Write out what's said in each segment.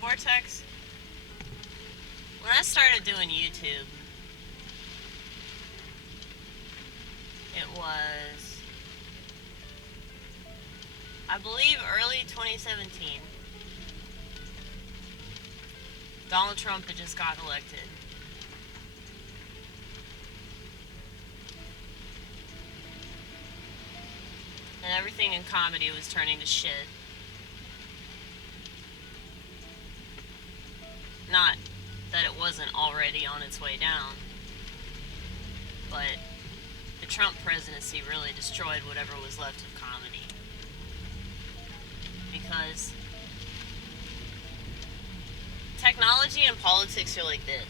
Vortex? When I started doing YouTube, it was, I believe, early 2017. Donald Trump had just gotten elected. And everything in comedy was turning to shit. Not that it wasn't already on its way down, but the Trump presidency really destroyed whatever was left of comedy. Because technology and politics are like this.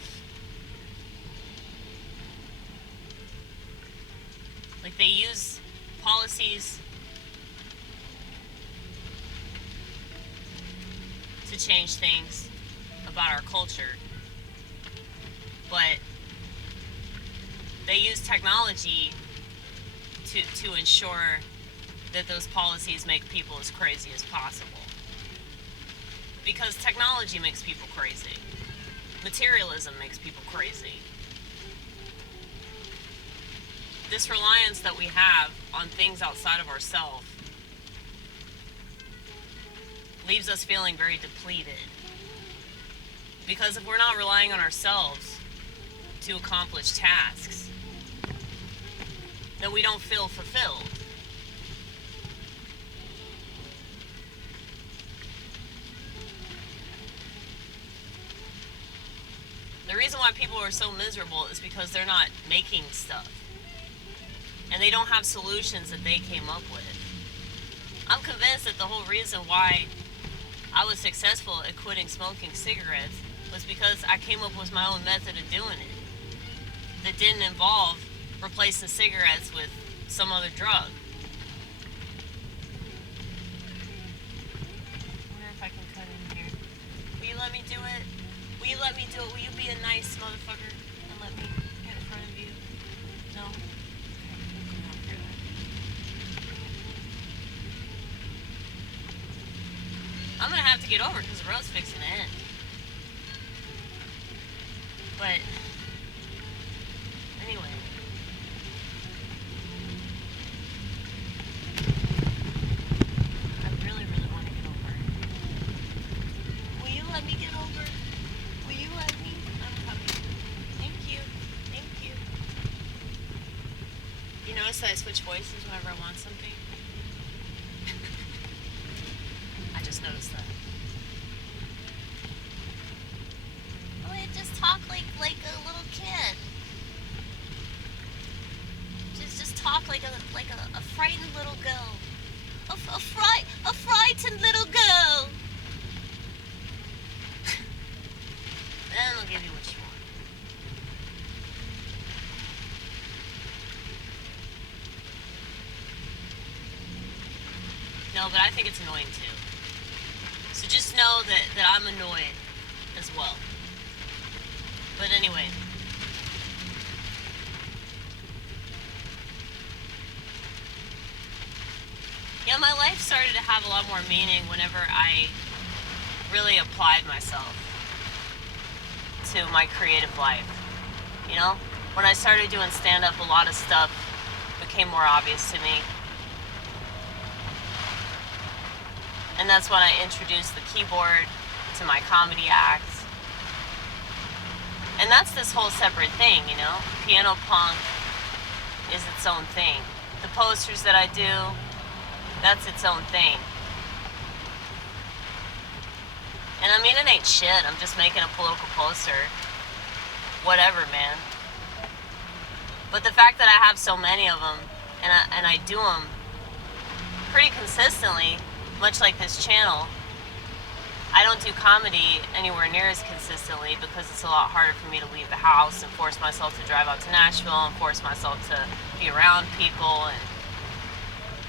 Like, they use policies to change things about our culture, but they use technology to ensure that those policies make people as crazy as possible. Because technology makes people crazy. Materialism makes people crazy. This reliance that we have on things outside of ourselves leaves us feeling very depleted. Because if we're not relying on ourselves to accomplish tasks, then we don't feel fulfilled. The reason why people are so miserable is because they're not making stuff. And they don't have solutions that they came up with. I'm convinced that the whole reason why I was successful at quitting smoking cigarettes was because I came up with my own method of doing it that didn't involve replacing cigarettes with some other drug. I wonder if I can cut in here. Will you let me do it? Will you let me do it? Will you be a nice motherfucker and let me get in front of you? No? Okay. I'm gonna have to get over because the road's fixing to end. But anyway, I really, really want to get over. Will you let me get over? Will you let me? I'm coming. Thank you. Thank you. You notice that I switch voices whenever I want something? I just noticed that. Just talk like a little kid. Just talk like a frightened little girl. A frightened little girl. Then they'll give you what you want. No, but I think it's annoying too. So just know that I'm annoyed as well. But anyway, yeah, my life started to have a lot more meaning whenever I really applied myself to my creative life. You know, when I started doing stand-up, a lot of stuff became more obvious to me. And that's when I introduced the keyboard to my comedy acts. And that's this whole separate thing, you know? Piano punk is its own thing. The posters that I do, that's its own thing. And I mean, it ain't shit. I'm just making a political poster. Whatever, man. But the fact that I have so many of them, and I do them pretty consistently, much like this channel, I don't do comedy anywhere near as consistently because it's a lot harder for me to leave the house and force myself to drive out to Nashville and force myself to be around people.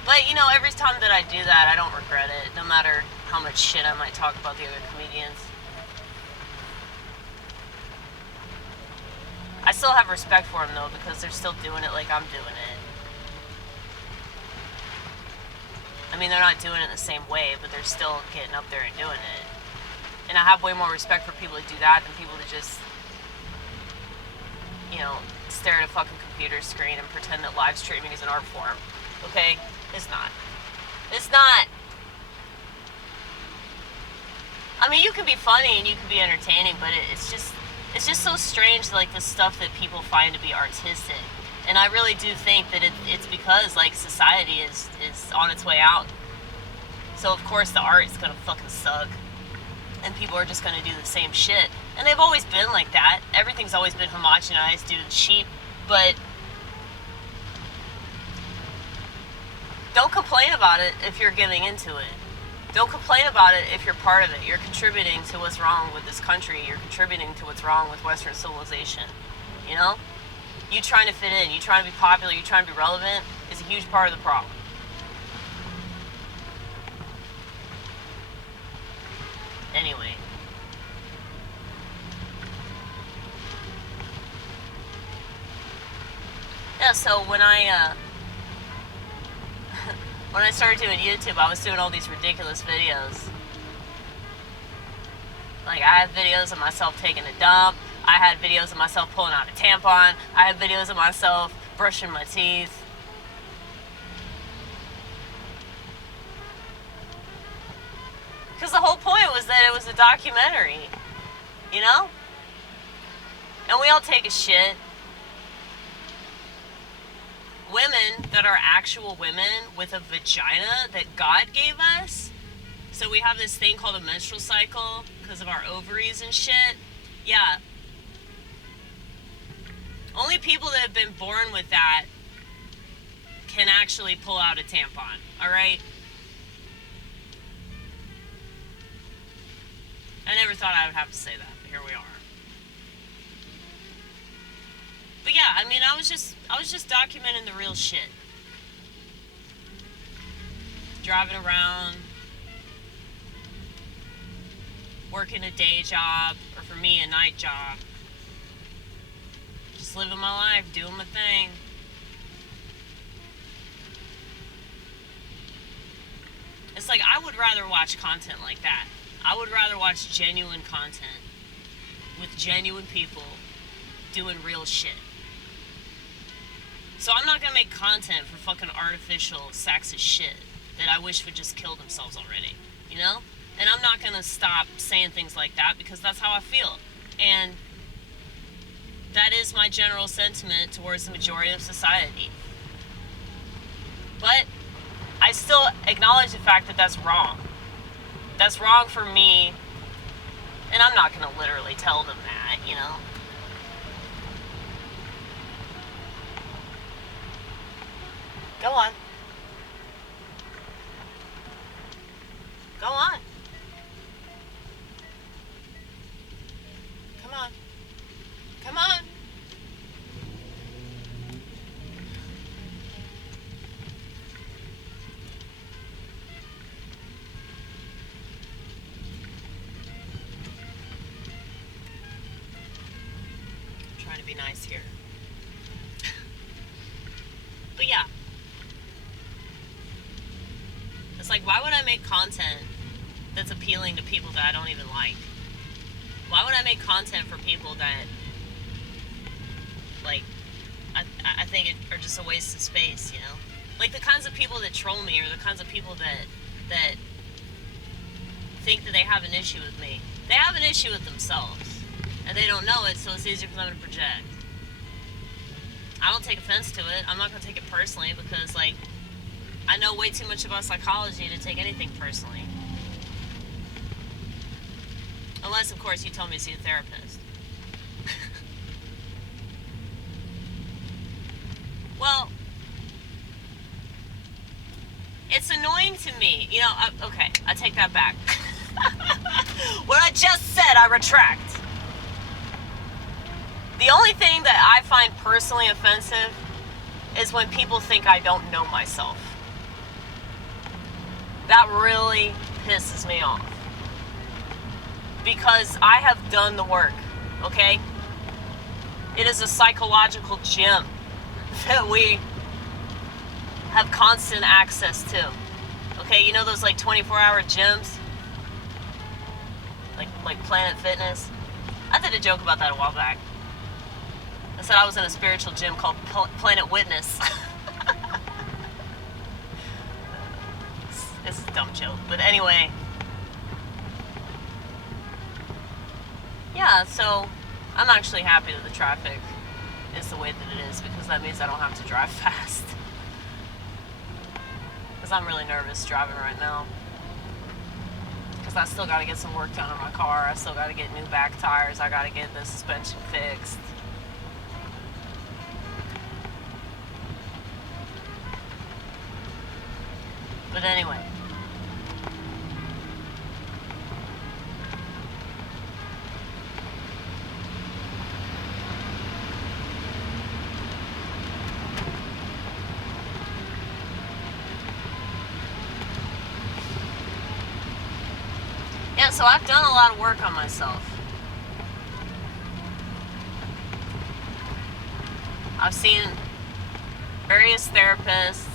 But, you know, every time that I do that, I don't regret it, no matter how much shit I might talk about the other comedians. I still have respect for them, though, because they're still doing it like I'm doing it. I mean, they're not doing it the same way, but they're still getting up there and doing it. And I have way more respect for people that do that than people that just, you know, stare at a fucking computer screen and pretend that live streaming is an art form. Okay? It's not. It's not. I mean, you can be funny and you can be entertaining, but it's just so strange, like, the stuff that people find to be artistic. And I really do think that it's because, like, society is on its way out. So, of course, the art is gonna fucking suck. And people are just gonna do the same shit. And they've always been like that. Everything's always been homogenized due to the sheep. But don't complain about it if you're giving into it. Don't complain about it if you're part of it. You're contributing to what's wrong with this country. You're contributing to what's wrong with Western civilization. You know? You trying to fit in, you trying to be popular, you trying to be relevant is a huge part of the problem. Anyway. Yeah, so when I started doing YouTube, I was doing all these ridiculous videos. Like, I had videos of myself taking a dump. I had videos of myself pulling out a tampon. I had videos of myself brushing my teeth. Because the whole point was that it was a documentary, you know? And we all take a shit. Women that are actual women with a vagina that God gave us. So we have this thing called a menstrual cycle because of our ovaries and shit. Yeah. Only people that have been born with that can actually pull out a tampon, alright? I never thought I would have to say that, but here we are. But yeah, I mean, I was just documenting the real shit. Driving around, working a day job, or for me, a night job. Just living my life, doing my thing. It's like, I would rather watch content like that. I would rather watch genuine content with genuine people doing real shit. So I'm not gonna make content for fucking artificial sexist shit that I wish would just kill themselves already, you know? And I'm not gonna stop saying things like that because that's how I feel. And that is my general sentiment towards the majority of society. But I still acknowledge the fact that that's wrong. That's wrong for me, and I'm not gonna literally tell them that, you know? Go on. Go on. Come on. Come on. I'm trying to be nice here. But yeah. It's like, why would I make content that's appealing to people that I don't even like? Why would I make content for people that, like, I think are just a waste of space, you know? Like, the kinds of people that troll me, or the kinds of people that think that they have an issue with me. They have an issue with themselves, and they don't know it, so it's easier for them to project. I don't take offense to it. I'm not going to take it personally because, like, I know way too much about psychology to take anything personally. Unless, of course, you tell me to see a therapist. Well, it's annoying to me. You know, okay, I take that back. What I just said, I retract. The only thing that I find personally offensive is when people think I don't know myself. That really pisses me off. Because I have done the work, okay? It is a psychological gym that we have constant access to. Okay, you know those like 24-hour gyms? like Planet Fitness. I did a joke about that a while back. I said I was in a spiritual gym called Planet Witness. It's a dumb joke, but anyway. Yeah, so I'm actually happy that the traffic is the way that it is, because that means I don't have to drive fast. Because I'm really nervous driving right now. Because I still got to get some work done on my car. I still got to get new back tires. I got to get the suspension fixed. But anyway. Yeah, so I've done a lot of work on myself. I've seen various therapists,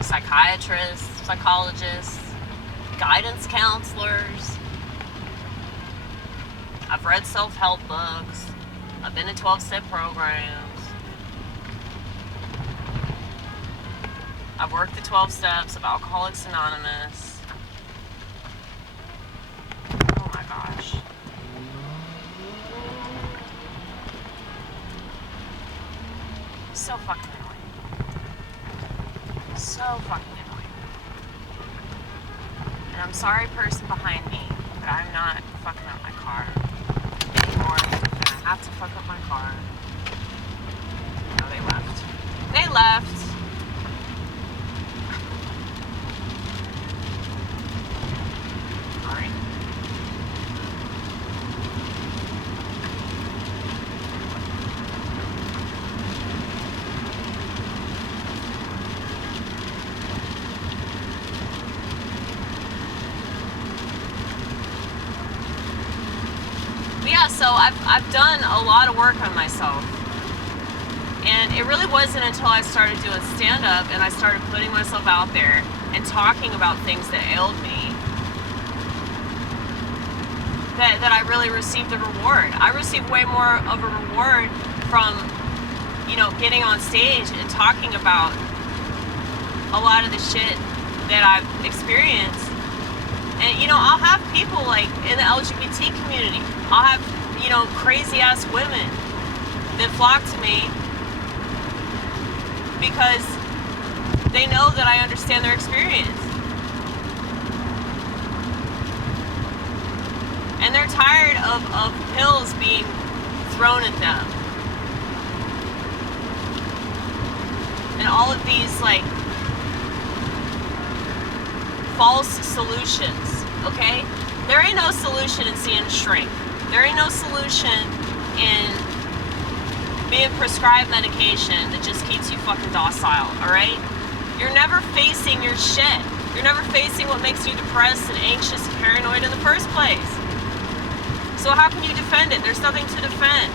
psychiatrists, psychologists, guidance counselors. I've read self-help books. I've been to 12-step programs. I've worked the 12 steps of Alcoholics Anonymous. Oh my gosh. So fucking annoying. So fucking annoying. And I'm sorry, person behind me, but I'm not fucking up my car anymore. And I have to fuck up my car. No, they left. They left. Alright. Yeah, so I've done a lot of work on myself. And it really wasn't until I started doing stand-up and I started putting myself out there and talking about things that ailed me that I really received a reward. I received way more of a reward from, you know, getting on stage and talking about a lot of the shit that I've experienced. And, you know, I'll have people like in the LGBT community. I'll have, you know, crazy ass women that flock to me because they know that I understand their experience. And they're tired of pills being thrown at them. And all of these, like, false solutions, okay? There ain't no solution in seeing a shrink. There ain't no solution in being prescribed medication that just keeps you fucking docile, alright? You're never facing your shit. You're never facing what makes you depressed and anxious and paranoid in the first place. So how can you defend it? There's nothing to defend.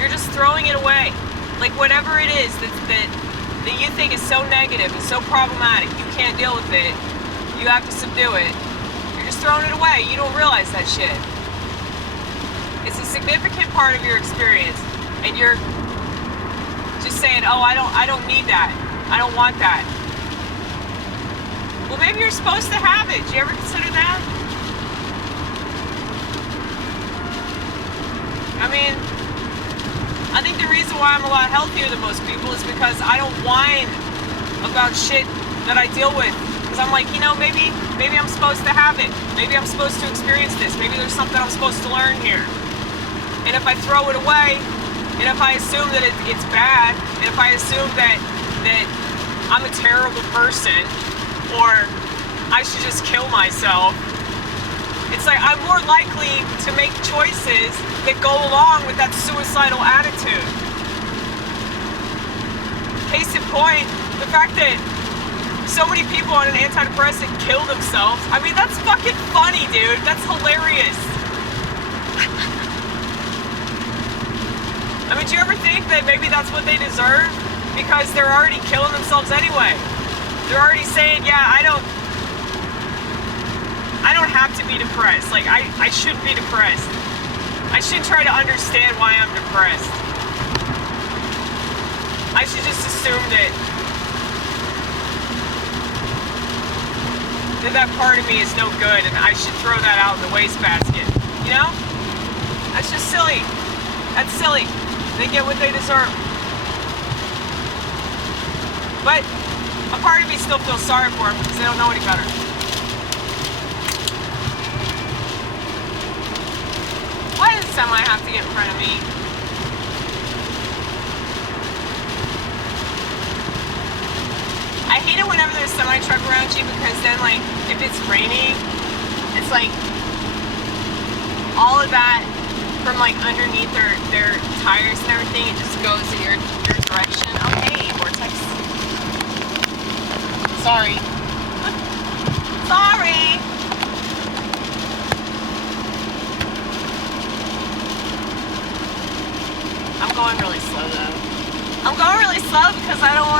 You're just throwing it away. Like whatever it is that you think is so negative and so problematic, you can't deal with it, you have to subdue it, you're just throwing it away. You don't realize that shit. It's a significant part of your experience, and you're just saying, oh, I don't need that. I don't want that. Well, maybe you're supposed to have it. Did you ever consider that? I mean, I think the reason why I'm a lot healthier than most people is because I don't whine about shit that I deal with. Because I'm like, you know, maybe I'm supposed to have it. Maybe I'm supposed to experience this. Maybe there's something I'm supposed to learn here. And if I throw it away, and if I assume that it's bad, and if I assume that I'm a terrible person, or I should just kill myself, it's like I'm more likely to make choices that go along with that suicidal attitude. Case in point, the fact that so many people on an antidepressant kill themselves. I mean, that's fucking funny, dude. That's hilarious. I mean, do you ever think that maybe that's what they deserve? Because they're already killing themselves anyway. They're already saying, yeah, I have to be depressed. Like, I shouldn't be depressed. I shouldn't try to understand why I'm depressed. I should just assume that part of me is no good, and I should throw that out in the wastebasket. You know? That's just silly. That's silly. They get what they deserve. But a part of me still feels sorry for them because they don't know any better. Why does semi have to get in front of me? I hate it whenever there's a semi truck around you because then, like, if it's raining, it's like all of that from like underneath their tires and everything, it just goes in your direction. Oh, hey, Vortex. Sorry. Sorry. I'm going really slow though. I'm going really slow because I don't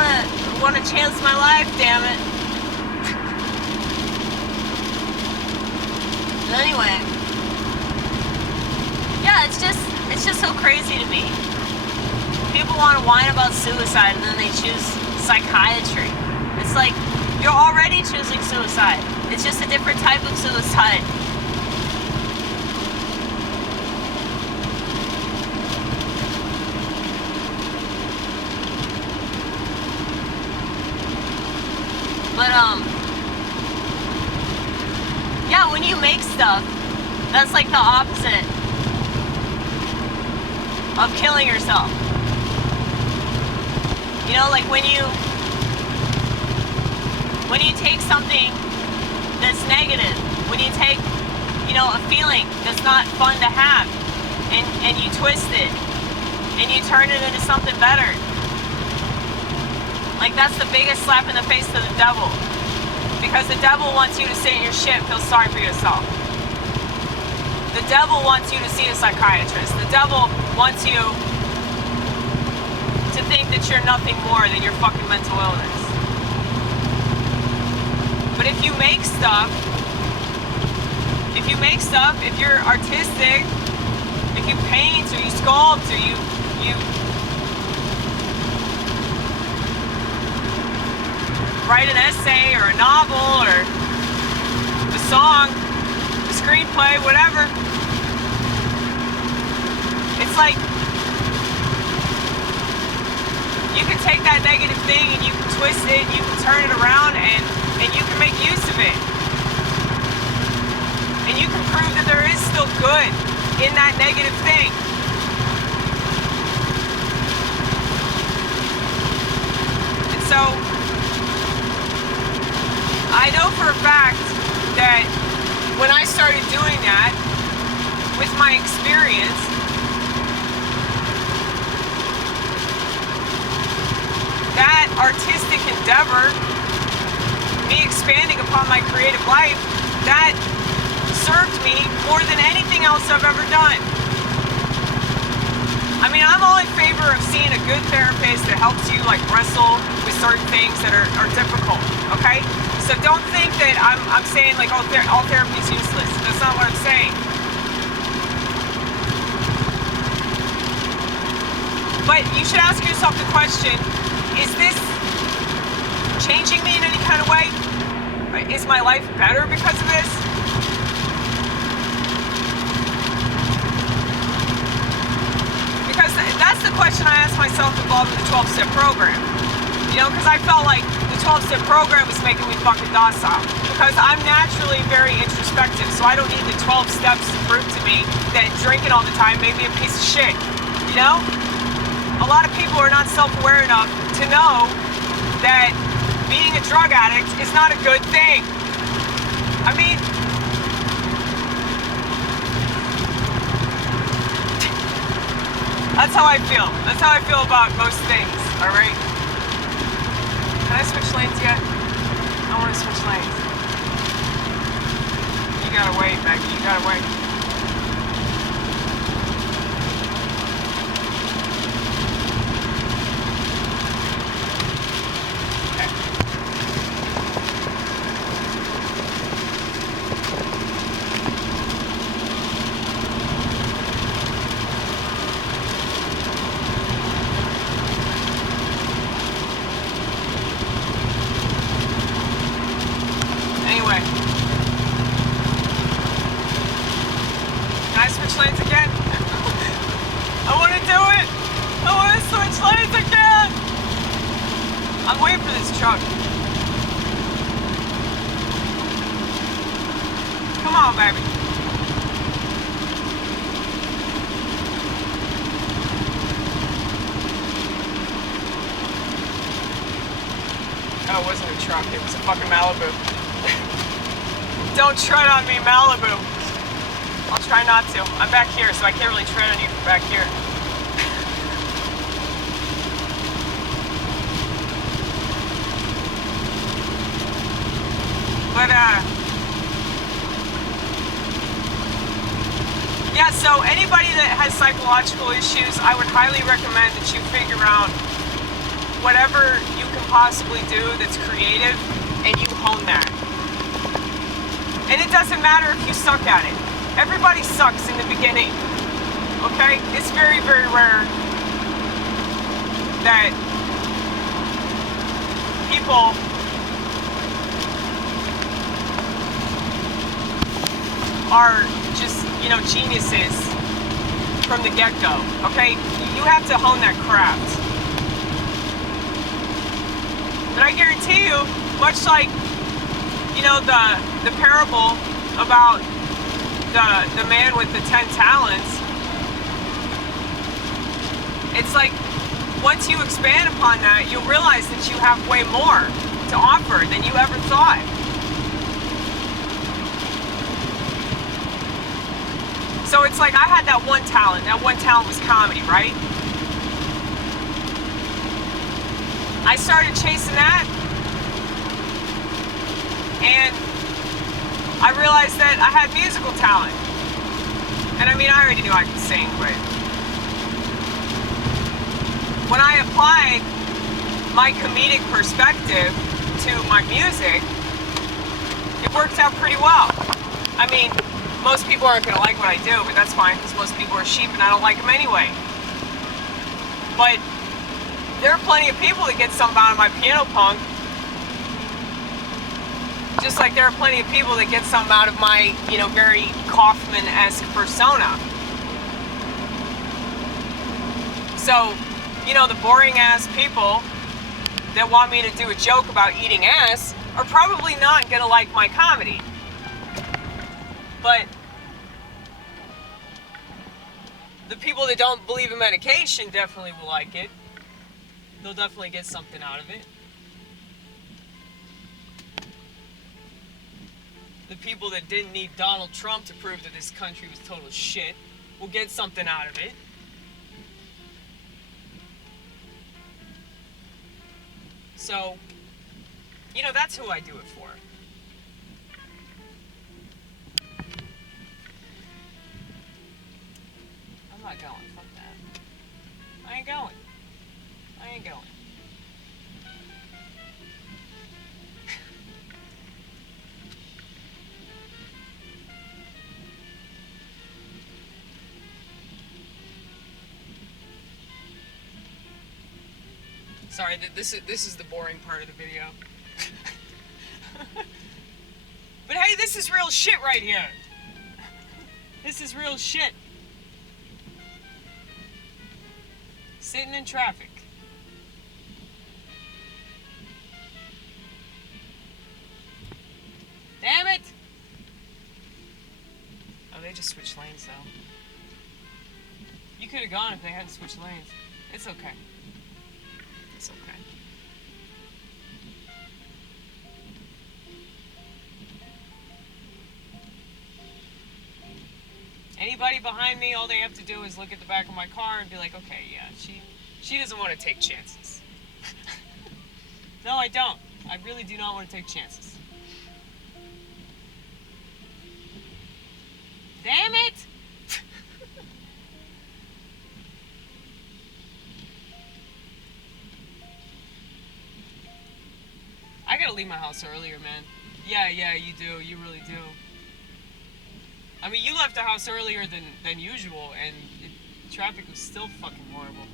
want to chance my life, damn it. But anyway, yeah, it's just so crazy to me. People want to whine about suicide and then they choose psychiatry. It's like, you're already choosing suicide. It's just a different type of suicide. But, yeah, when you make stuff, that's like the opposite of killing yourself. You know, like when you take something that's negative, when you take, you know, a feeling that's not fun to have, and you twist it, and you turn it into something better. Like, that's the biggest slap in the face to the devil. Because the devil wants you to sit in your shit and feel sorry for yourself. The devil wants you to see a psychiatrist. The devil wants you to think that you're nothing more than your fucking mental illness. But if you make stuff, if you're artistic, if you paint or you sculpt or you write an essay or a novel or a song, a screenplay, whatever, it's like you can take that negative thing and you can twist it and you can turn it around and you can make use of it. And you can prove that there is still good in that negative thing. And so I know for a fact that when I started doing that, with my experience, that artistic endeavor, me expanding upon my creative life, that served me more than anything else I've ever done. I mean, I'm all in favor of seeing a good therapist that helps you, like, wrestle with certain things that are difficult, okay? So don't think that I'm saying, like, all therapy is useless. That's not what I'm saying. But you should ask yourself the question, is this changing me in any kind of way? Is my life better because of this? Because that's the question I asked myself involved in the 12-step program. You know, because I felt like the 12-step program was making me fucking docile. Because I'm naturally very introspective, so I don't need the 12 steps to prove to me that drinking all the time made me a piece of shit. You know? A lot of people are not self-aware enough to know that being a drug addict is not a good thing. I mean, that's how I feel. That's how I feel about most things, alright? Can I switch lanes yet? I want to switch lanes. You gotta wait, Becky. You gotta wait. I'm waiting for this truck. Come on, baby. Oh, it wasn't a truck. It was a fucking Malibu. Don't tread on me, Malibu. I'll try not to. I'm back here, so I can't really tread on you from back here. But, yeah, so anybody that has psychological issues, I would highly recommend that you figure out whatever you can possibly do that's creative, and you hone that. And it doesn't matter if you suck at it. Everybody sucks in the beginning, okay? It's very, very rare that people are just, geniuses from the get-go, okay? You have to hone that craft. But I guarantee you, much like, the parable about the man with the 10 talents, it's like, once you expand upon that, you'll realize that you have way more to offer than you ever thought. So it's like I had that one talent. That one talent was comedy, right? I started chasing that, and I realized that I had musical talent. And I mean, I already knew I could sing, but when I applied my comedic perspective to my music, it worked out pretty well. I mean, most people aren't going to like what I do, but that's fine, because most people are sheep and I don't like them anyway. But there are plenty of people that get something out of my piano punk, just like there are plenty of people that get something out of my, very Kaufman-esque persona. So, the boring-ass people that want me to do a joke about eating ass are probably not going to like my comedy. But the people that don't believe in medication definitely will like it. They'll definitely get something out of it. The people that didn't need Donald Trump to prove that this country was total shit will get something out of it. So, that's who I do it for. I'm not going. Fuck that. I ain't going. Sorry, this is the boring part of the video. But hey, this is real shit right here. This is real shit. Sitting in traffic. Damn it! Oh, they just switched lanes though. You could have gone if they hadn't switched lanes. It's okay. It's okay. Anybody behind me, all they have to do is look at the back of my car and be like, okay, yeah, she doesn't want to take chances. No, I don't. I really do not want to take chances. Damn it! I gotta leave my house earlier, man. Yeah, you do. You really do. I mean, you left the house earlier than usual, and traffic was still fucking horrible.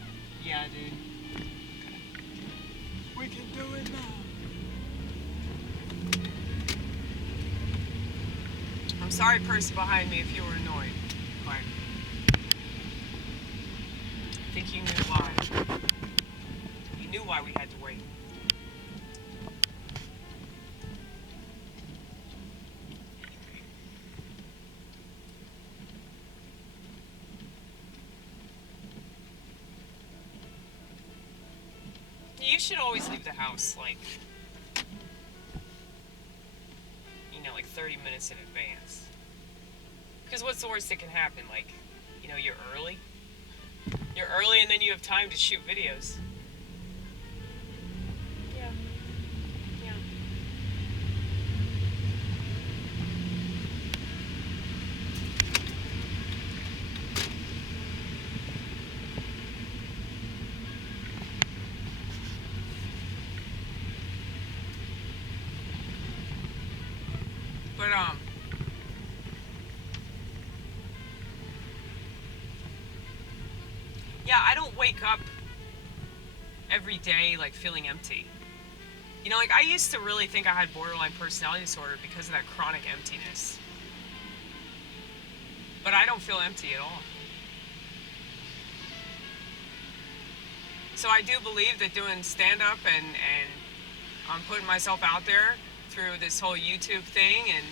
Yeah, dude. Okay. We can do it now. I'm sorry, person behind me, if you were annoyed, but I think you knew why. You knew why we had to wait. you should always leave the house, like, you know, like 30 minutes in advance. Because what's the worst that can happen? Like, you know, you're early. You're early and then you have time to shoot videos. Yeah. Yeah. But, yeah, I don't wake up every day, like, feeling empty. You know, like, I used to really think I had borderline personality disorder because of that chronic emptiness. But I don't feel empty at all. So I do believe that doing stand-up and I'm putting myself out there through this whole YouTube thing and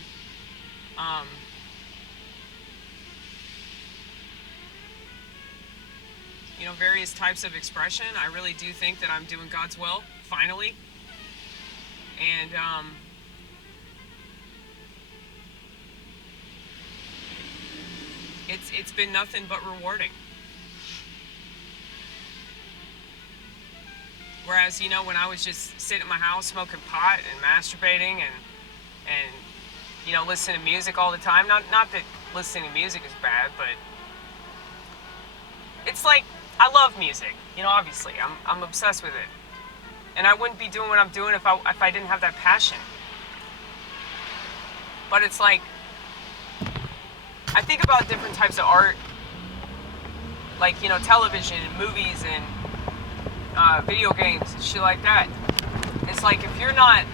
you know, various types of expression, I really do think that I'm doing God's will, finally. And it's been nothing but rewarding. Whereas, you know, when I was just sitting in my house smoking pot and masturbating and you know, listening to music all the time, not that listening to music is bad, but it's like, I love music, you know, obviously, I'm obsessed with it. And I wouldn't be doing what I'm doing if I didn't have that passion. But it's like, I think about different types of art, like, you know, television and movies and video games and shit like that. It's like, if you're not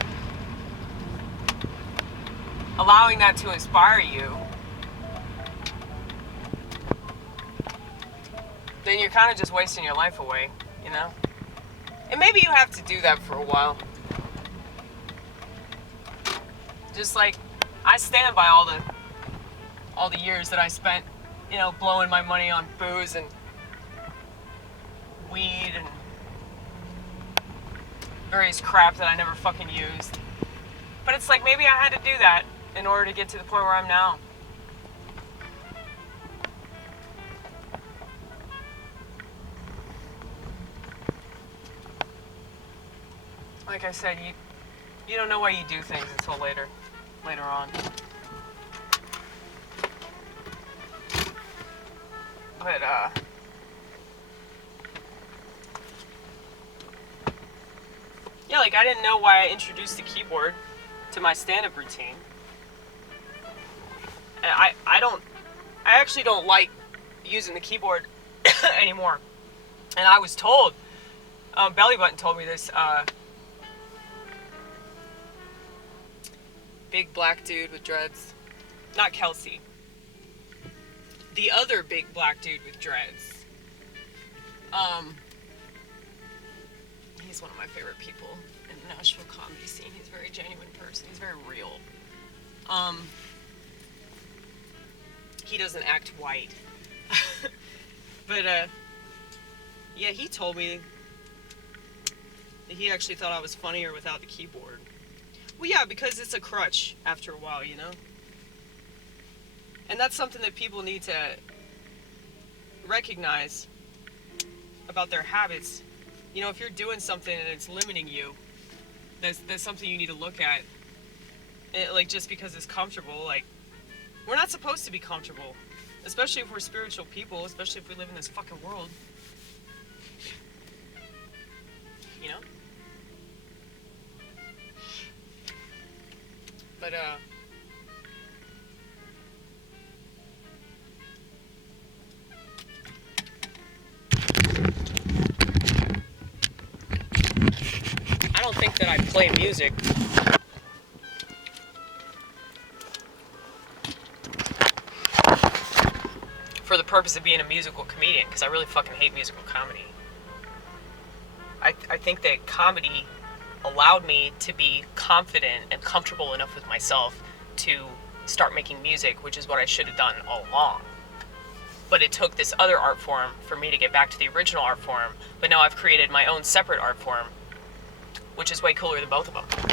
allowing that to inspire you, then you're kind of just wasting your life away, you know? And maybe you have to do that for a while. Just like, I stand by all the years that I spent, you know, blowing my money on booze and weed and various crap that I never fucking used. But it's like, maybe I had to do that in order to get to the point where I'm now. Like I said, you don't know why you do things until later on. But yeah, like, I didn't know why I introduced the keyboard to my stand-up routine. And I actually don't like using the keyboard anymore. And I was told, Belly Button told me this, big black dude with dreads. Not Kelsey. The other big black dude with dreads. He's one of my favorite people in the Nashville comedy scene. He's a very genuine person. He's very real. He doesn't act white. But, yeah, he told me that he actually thought I was funnier without the keyboard. Well, yeah, because it's a crutch after a while, you know? And that's something that people need to recognize about their habits. You know, if you're doing something and it's limiting you, that's something you need to look at. Like, just because it's comfortable, like, we're not supposed to be comfortable. Especially if we're spiritual people, especially if we live in this fucking world. You know? But, I don't think that I play music for the purpose of being a musical comedian, because I really fucking hate musical comedy. I think that comedy allowed me to be confident and comfortable enough with myself to start making music, which is what I should have done all along. But it took this other art form for me to get back to the original art form, but now I've created my own separate art form which is way cooler than both of them.